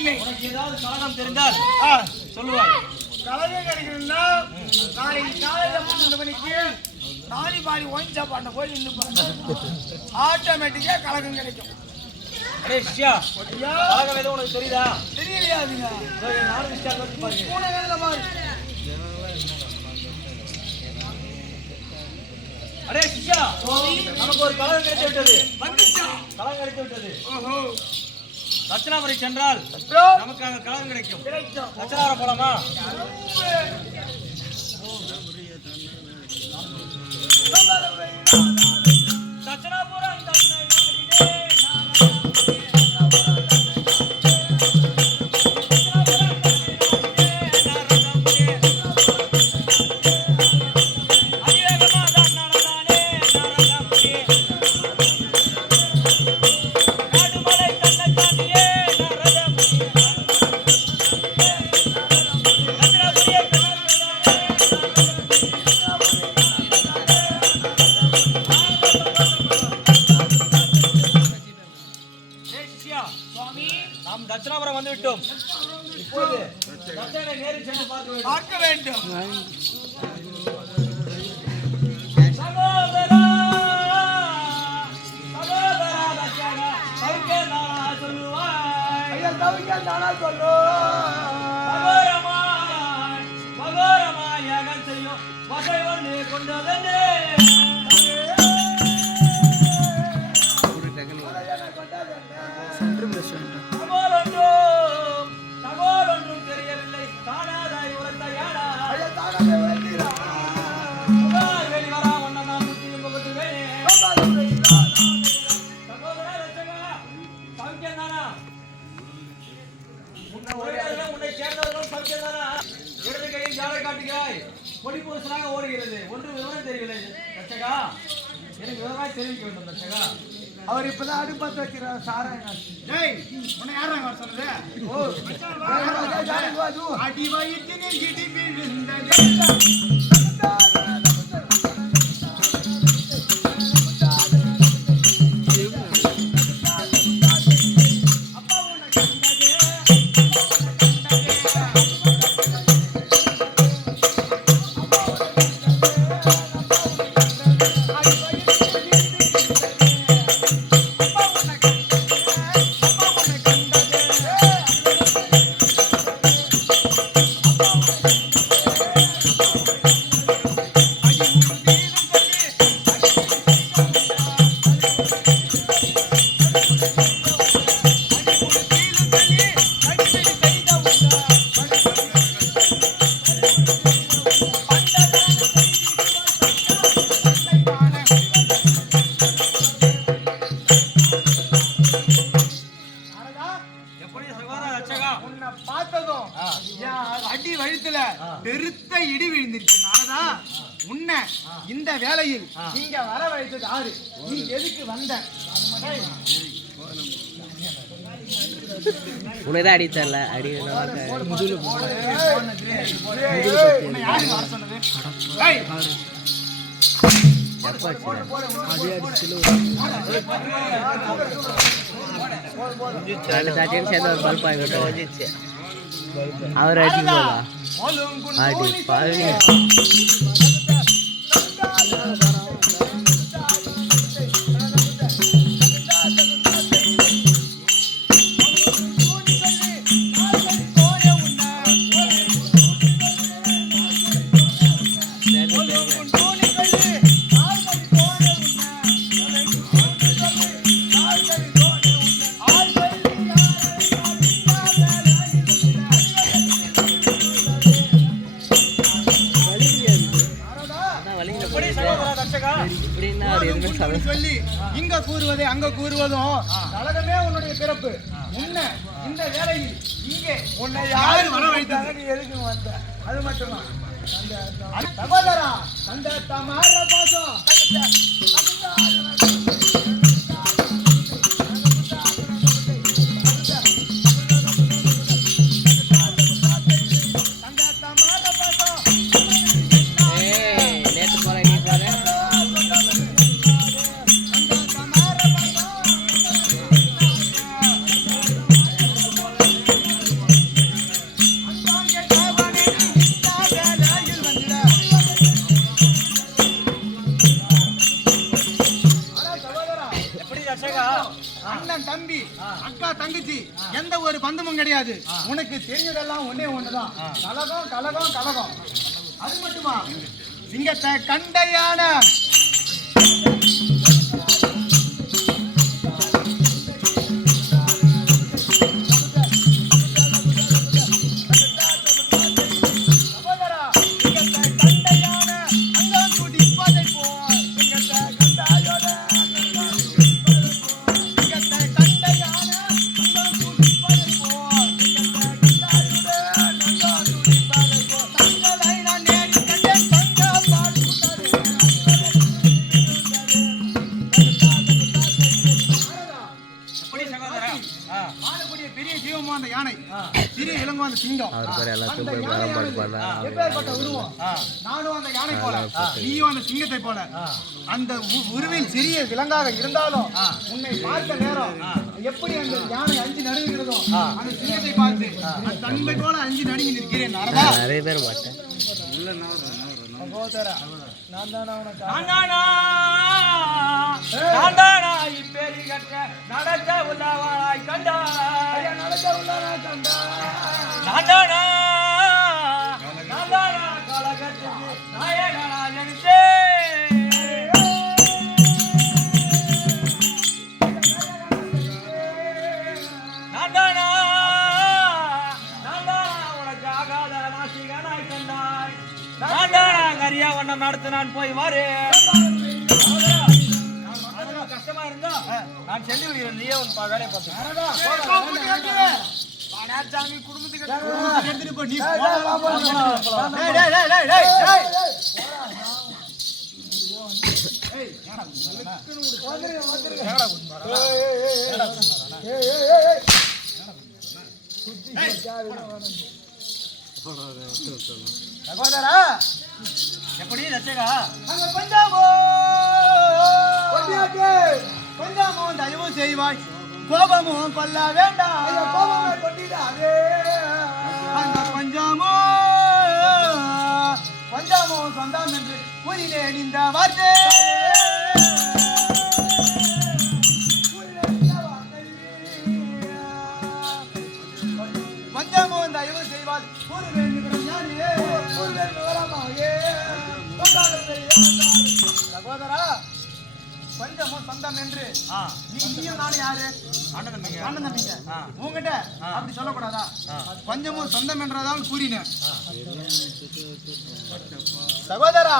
இல்லை. உனக்கு ஏதாவது கலகம் தெரிந்தால் சொல்லுவாய். கலகம் கிடைக்கணும்னா நாளைக்கு காலையில 12 மணிக்கு நாலி ஒயின்சா பண்ண போய் நின்று ஆட்டோமேட்டிக்கா கலகம் கிடைக்கும். அடே சிஷ்யா, கலகம் ஏதோ உனக்கு தெரியுதா? தெரியலையாதுங்க. நானும் சிஷ்யா பாருங்க. மூணு வேலை பாரு. அடே சிஷ்யா, நமக்கு ஒரு கலகம் கிடைத்து விட்டது. வந்துச்சா? கலகம் கிடைத்து விட்டது. ஓஹோ. தட்சிணாபுரி சென்றால் நமக்கு அங்க கலகம் கிடைக்கும். தட்சிணாபுரம் போலாமா? தட்சிணாபுரம் நாம் தட்சிணாபுரம் வந்து விட்டோம். இப்போது தட்சனை நேரில் சென்று பார்க்க வேண்டும். சகோதரா சகோதரா தட்சணா சௌக்கியம் தானா சொல்லுவாய். ஐயா சௌக்கியம் தானா சொல்லு. பகோரமாய் யாகம் செய்யும் வகை ஒன்று கொண்டதே. தகோலொன்றும் தெரியவில்லை காணாதாய் உரத்தையாடா வெளிவரா ஒன்ன நான் முற்றியும் புகுத்துவேன். சகோதரா ரட்சகா சௌக்கியம் தானா? உன்னை சேர்ந்தவர்கள் சௌக்கியம் தானா? இடது கையில் ஜாலை காட்டுகிறாய். கொடி புருஷனாக ஓடுகிறது. ஒன்று விவரம் தெரியவில்லை ரட்சகா. எனக்கு விவரமாய் தெரிவிக்க வேண்டும் ரட்சகா. அவர் இப்பதான் அடுப்பத்து வைக்கிறார் சாராயணா. டேய் உன்னை யாரங்க வர சொன்னது? ஓ அடி வயிற்றினில் இடி விழுந்தது. அடி வயிற்றுல பெருத்த இடி விழுந்திருச்சுனாலதான் உன்னை இந்த வேளையில் நீங்க வர வைத்தது யாரு? நீ எதுக்கு வந்த? உனதான் அடி தரல அடி சேர்ந்து ஒரு பல்ப் ஆகிட்டு அவர் அடி போதா அடி பாவி. சொல்லி இங்க கூறுவதே அங்க கூறுவதும் கலகமே உன்னுடைய பிறப்பு. உன்னை இந்த வேலையில் இங்கே உன்னை யாரு வர வைத்தாங்க? நீ எதுக்கு வந்த? அது மட்டும்தான் சகோதரா. அந்த தமார பாசம் தங்கச்சி எந்த ஒரு பந்தமும் கிடையாது. உனக்கு தெரிஞ்சதெல்லாம் ஒன்னே ஒண்ணுதான், கலகம் கலகம் கலகம். அது மட்டுமா, சிங்கத்தை கண்டையான பெரிய ஜீவமா அந்த யானை, சிறிய இளங்கோ அந்த சிங்கம். எப்பேற்பட்ட உருவம்! நானும் அந்த யானை போல, நீயும் அந்த சிங்கத்தை போல. அந்த உருவில் சிறிய விலங்காக இருந்தாலும் உன்னை பார்த்த நேரம் எப்படி அந்த யானை அஞ்சு நடுங்கிறதோ அந்த சிங்கத்தை பார்த்து தன்மை போல அஞ்சு நடுங்கி நிற்கிறேன். நிறைய பேர் பார்த்தேன். இப்பேரி கட்ட நடக்க உள்ளவாய் கண்டாய், நடக்க உள்ளவாய் கண்டாய், கலகத்துக்கு நாயகனா நினைச்சே. உனக்கு ஆகாத நாசிகனாய் கண்டாய், கரியா ஒன்ன நடத்து நான் போய் வாரு. கஷ்டமா இருந்தா நான் செல்லி விடுகிறேன், நீயே உன் வேலையை பார்த்து. குடும்பத்துக்கு சகோதரா, எப்படி ரச்சகா? கொஞ்சமும் தயவு செய்வாய், கோபமும் கொல்ல வேண்டாம். கொஞ்சமும் சொந்தம் என்று கூறினேன் இந்த வார்த்தை. கொஞ்சமும் தயவு செய்வாய், கூறுவேன் சகோதரா. கொஞ்சமும் சொந்தம் என்று நீயும் நானும் யாரு? அண்ணன் தம்பிங்க. உங்ககிட்ட அப்படி சொல்லக்கூடாதா? கொஞ்சமும் சொந்தம் என்றதான் கூறினேன் சகோதரா.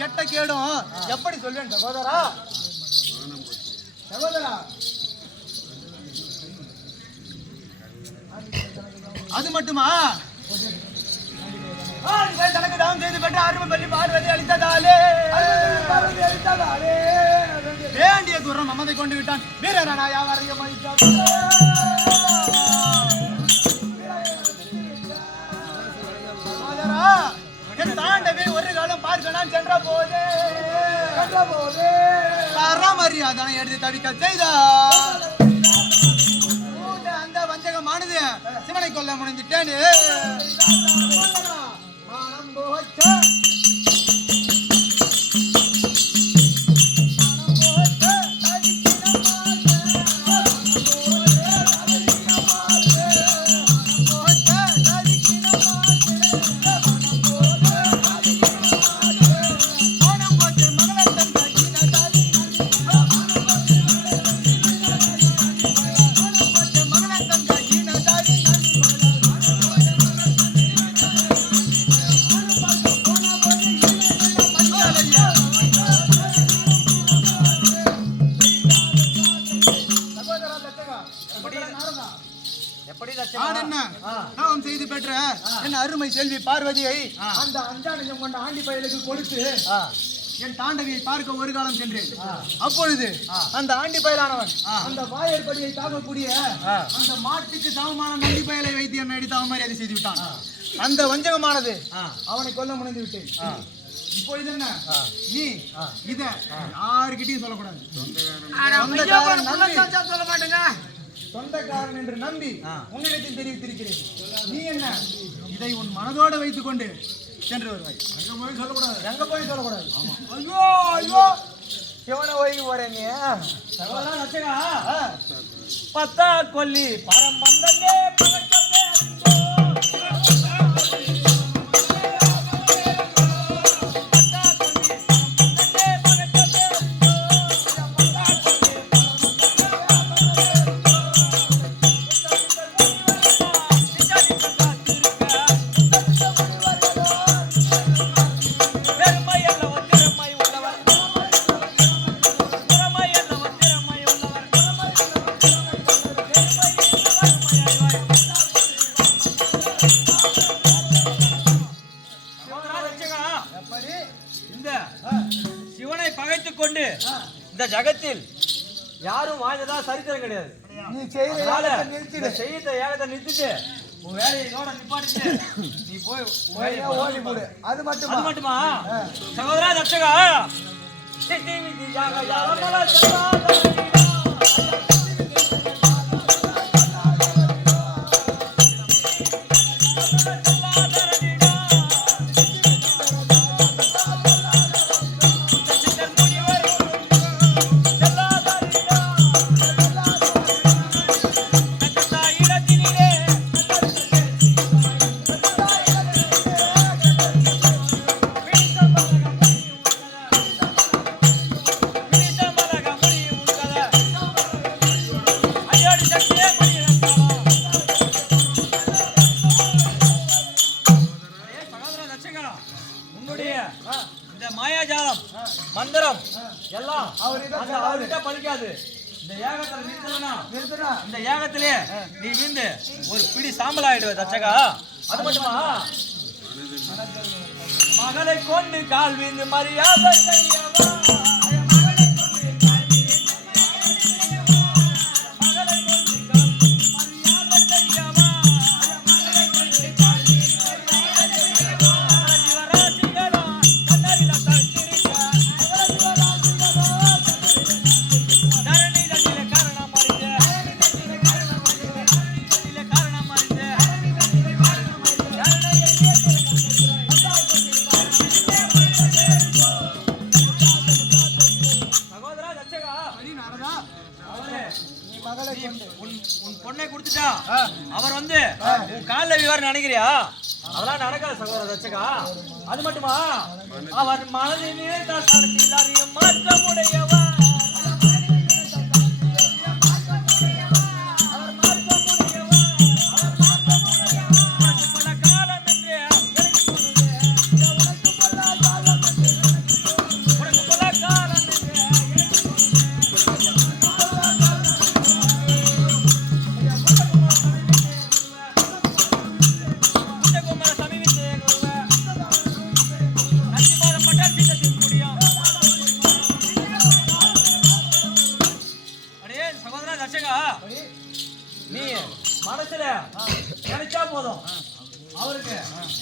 கெட்ட கேடும் எப்படி சொல்வேன் சகோதரா? சகோதரா, அது மட்டுமா, தனக்கு தான் செய்து பெற்ற அருமை பள்ளி பார்வதி அளித்ததாலே வேண்டிய தூரம் மமதை கொண்டு விட்டான். வீரராயா வரையும் தாண்டவே ஒரு காலம் பார்க்கலாம் சென்ற போதே மரியாதை எடுத்து தவிக்க செய்தார். அந்த வஞ்சகமானது சிவனை கொல்ல முடிஞ்சிட்டேன். அருமை செல்வி பார்வதியை அந்த அஞ்சானஞ்சம் கொண்ட ஆண்டி பயலுக்கு கொடுத்து என் தாண்டவியை பார்க்க ஒரு காலம் சென்றேன். அப்பொழுது அந்த ஆண்டி பயலானவன் அந்த வாயற்படியை தாக்கக்கூடிய அந்த மாட்டுக்கு சமமான நண்டி பயலை வைத்து என்னை அடித்து அவமரியாதை செய்து விட்டான். அந்த வஞ்சகமானது அவனை கொல்ல முனைந்து விட்டேன். இப்பொழுது என்ன, நீ இத யாருக்கிட்டையும் சொல்லக்கூடாது. சொல்ல மாட்டேங்க, சொந்தக்காரன் என்று நம்பி உன்னிடத்தில் தெரிவித்திருக்கிறேன். நீ என்ன இதை உன் மனதோடு வைத்துக் கொண்டு சென்று வருவாய். எங்க போய் சொல்லக்கூடாது, எங்க போய் சொல்லக்கூடாது. ஐயோ ஐயோ, சிவனை ஓய்வு போறேன் நீ. பத்தா கொல்லி பரம் வந்தே சிவனை பகைத்துக் கொண்டு இந்த ஜகத்தில் யாரும் வாழ்ந்ததா சரித்திரம் கிடையாது. நீ செய்த யாகத்தை நிறுத்திட்டு உன் வேலையை இதோட நிப்பாட்டிட்டு நீ போய் ஓடி போடு. அது மட்டுமா சகோதரா தட்சகா மாயாஜாலம் மந்திரம் எல்லாம் அவர்கிட்ட பலிக்காது. இந்த யாகத்துல நிறுத்தினா இந்த யாகத்திலே நீ வீந்து ஒரு பிடி சாம்பல் ஆயிடுவ தச்சகா. அது மட்டுமா, மகளை கொண்டு கால் வீந்து மரியாதை செய்யவா. பொண்ணை கொடுத்துட்டா அவர் வந்து உன் காலில் விவாரம் நினைக்கிறியா? அதெல்லாம் நடக்காது சகோதர தச்சகா. அது மட்டுமா, அவர் மனதில் நினைத்தால் மாற்ற முடியவா. நீ மனசுல நினைச்சா போதும், அவருக்கு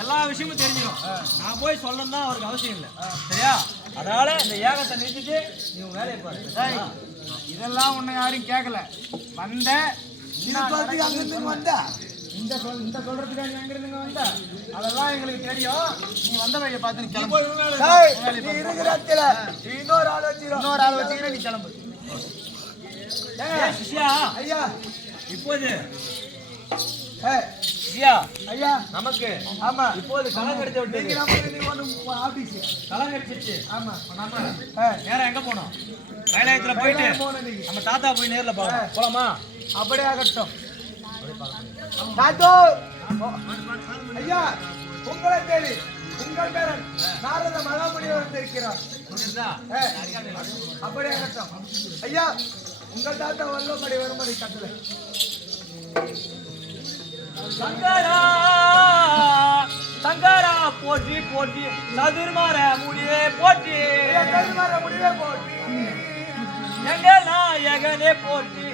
எல்லா விஷயமும் தெரிஞ்சிடும். நான் போய் சொல்லணும் தான் அவருக்கு அவசியம் இல்லை, சரியா? அதனால இந்த யாகத்தை நிறுத்திட்டு நீ உன் வேலையை பாரு. இதெல்லாம் உன்னை யாரும் கேட்கல. வந்த இந்த சொல்றதுக்கு எங்க இருந்துங்க வந்த, அதெல்லாம் எங்களுக்கு தெரியும். நீ வந்த வழியை பார்த்து நீ கிளம்பு. இன்னொரு ஆள் வச்சுக்கிறேன், நீ கிளம்பு. ஐயா இப்போது ஐயா நமக்கு ஆமா இப்போது களம் கிடைச்சு விட்டு களம் கிடைச்சிருச்சு. ஆமா நம்ம நேரம் எங்க போனோம்? கைலாயத்துல போயிட்டு நம்ம தாத்தா போய் நேர்ல போலாமா? அப்படியே ஆகட்டும். தாத்தோ ஐயா, உங்களை தேடி உங்கள் பேரன் நாரத மகாமுனிவர் வந்திருக்கிறார். அப்படியே ஆகட்டும் ஐயா. உங்கள் தாத்தா வல்லபடி வரும்படி கட்டளை. சங்கரா சங்கரா போற்றி போற்றி சதுர்மர முடிவே போற்றி கருமர முடிவே போற்றி எங்கள் நாயகனே போற்றி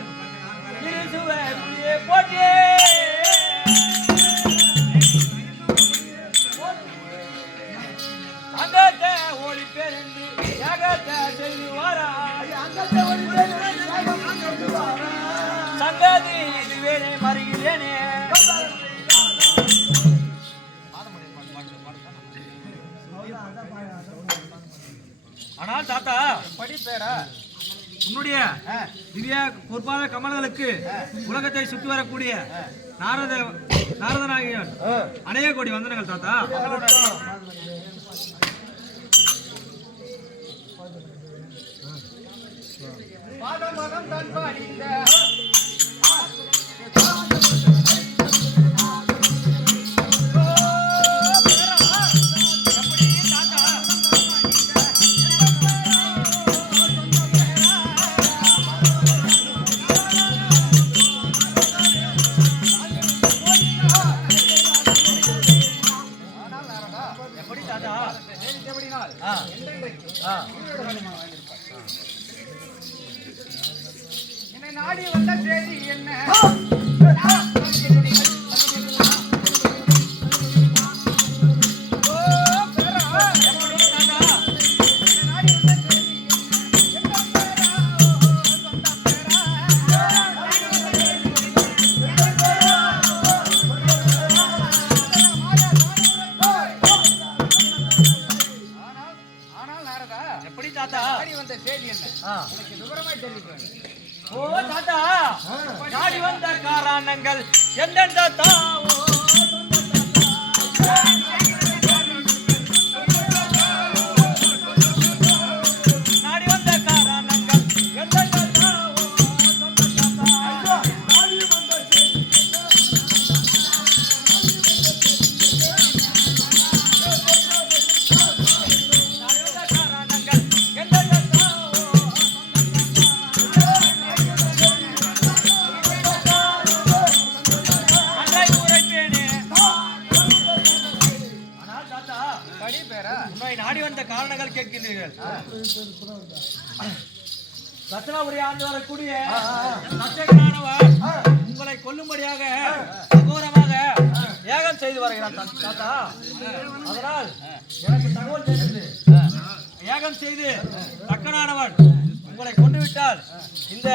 இருசுவை முடிவே போற்றி அங்கத்தை ஒளி பெருந்து ஏகத்தை செய்து வரா அங்கத்தை ஒளி பெருந்து சங்கதி இதுவேனே மறுகிறேனே ஆனால் தாத்தா படி பேரா உன்னுடைய திவ்ய பொற்பாத கமல்களுக்கு உலகத்தை சுற்றி வரக்கூடிய நாரதனாகிய அநேக கோடி வந்தனங்கள் தாத்தா. மதம் மதம் தன் பாடிந்த என்னை நாடி வந்த செய்தி என்ன எப்படி தாத்தா வந்த செய்தி என்ன எனக்கு விவரமாய் தெரிவிக்கிறேன். ஓ தாத்தா நாடி வந்த காரணங்கள் எந்தெந்த தாவோ நாடி வந்த காரணங்கள் எந்தெந்த தாவோ நாடி வந்த காரணங்கள் கேட்கின்றீர்கள். தட்சணாபுரி ஆண்டு வரக்கூடிய தட்சகனானவர் உங்களை கொல்லும்படியாக அகோரமாக யாகம் செய்து வருகிறார் தாத்தா. அதனால் எனக்கு தகவல் தெரிந்தது. யாகம் செய்து தக்கனானவன் உங்களை கொண்டுவிட்டால் இந்த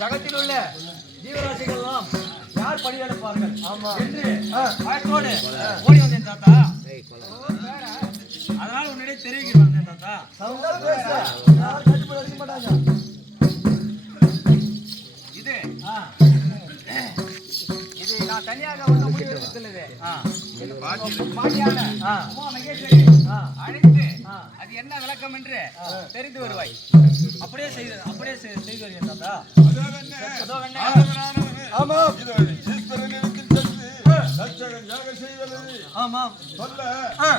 ஜகத்தில் உள்ள ஜீவராசிகள் எல்லாம் யார் பணியெடுப்பார்கள் என்று பயத்தோடு ஓடி வந்தேன் தாத்தா. அதனால உன்னிடையே தெரிவிக்க வந்தேன் தாத்தா. இது இது நான் தனியாக ஒன்று முடிவு எடுத்துள்ளது. பாட்டியான உமா மகேஸ்வரி அழைத்து அது என்ன விளக்கம் என்று தெரிந்து வருவாய். அப்படியே செய்து வருகிறேன் தாத்தா. அதோ என்ன ஆமாம். ஆமாம் சொல்ல